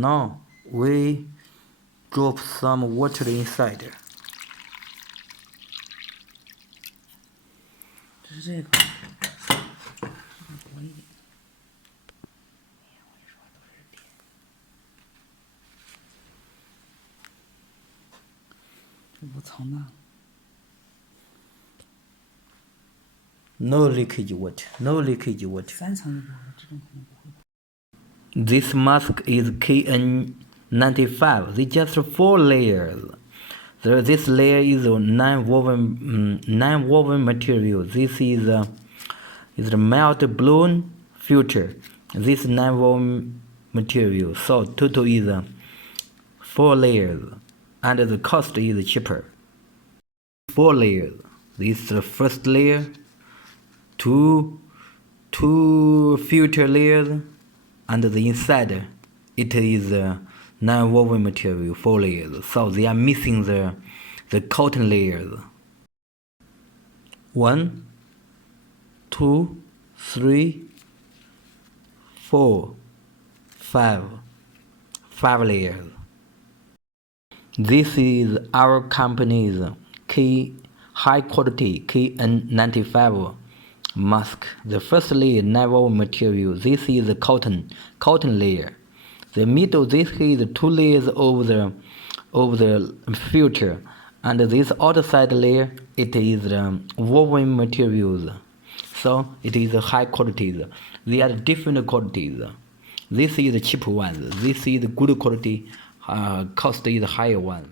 Now we drop some water inside. 这是这个，薄一点。哎呀，我跟你说都是点。这不藏的。No leakage water. No leakage water. 3层的不会，这种可能不会。This mask is KN95. It's just 4 layers. This layer is non-woven material. This is the melt blown filter. This non-woven material. So total is 4 layers, and the cost is cheaper. 4 layers. This is the first layer. Two filter layers, and the inside it is non-woven material, 4 layers. So they are missing the cotton layers. 1, 2, 3, 4, 5 layers. This is our company's high quality KN95 mask. The first layer non-woven material. This is the cotton layer. The middle, this is 2 layers of the filter, and this outside layer it is woven materials. So it is high quality. They are different qualities. This is the cheap ones. This is good quality. Cost is higher ones.